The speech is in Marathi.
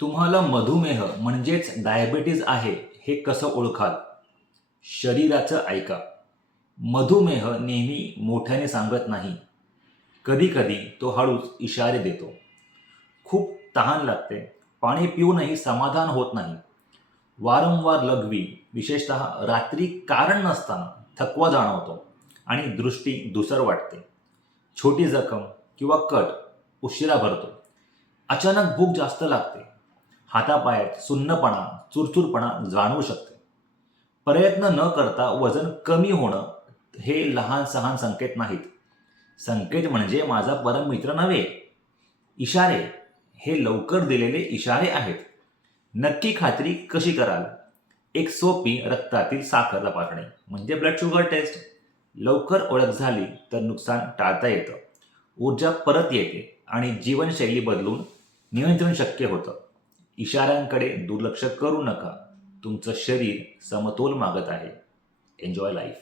तुम्हाला मधुमेह म्हणजेच डायबिटीज आहे हे कसं ओळखाल? शरीराचं ऐका. मधुमेह नेहमी मोठ्याने सांगत नाही. कधी-कधी तो हळूच इशारे देतो. खूप तहान लागते, पाणी पिऊनही समाधान होत नाही. वारंवार लघवी, विशेषतः रात्री कारण नसताना थकवा जाणवतो आणि दृष्टी धूसर वाटते. छोटी जखम किंवा कट उशिरा भरतो. अचानक भूक जास्त लागते. हातापायात सुन्नपणा, चुरचुरपणा जाणवू शकते. प्रयत्न न करता वजन कमी होणं हे लहान-सहान संकेत नाहीत. संकेत म्हणजे माझा परम मित्र नव्हे. इशारे हे लवकर दिलेले इशारे आहेत. नक्की खात्री कशी कराल? एक सोपी रक्तातील साखर तपासणी म्हणजे ब्लड शुगर टेस्ट. लवकर ओळख झाली तर नुकसान टाळता येतं. ऊर्जा परत येते आणि जीवनशैली बदलून नियंत्रण शक्य होतं. इशाऱ्यांकडे दुर्लक्ष करू नका. तुमचं शरीर समतोल मागत आहे. Enjoy life.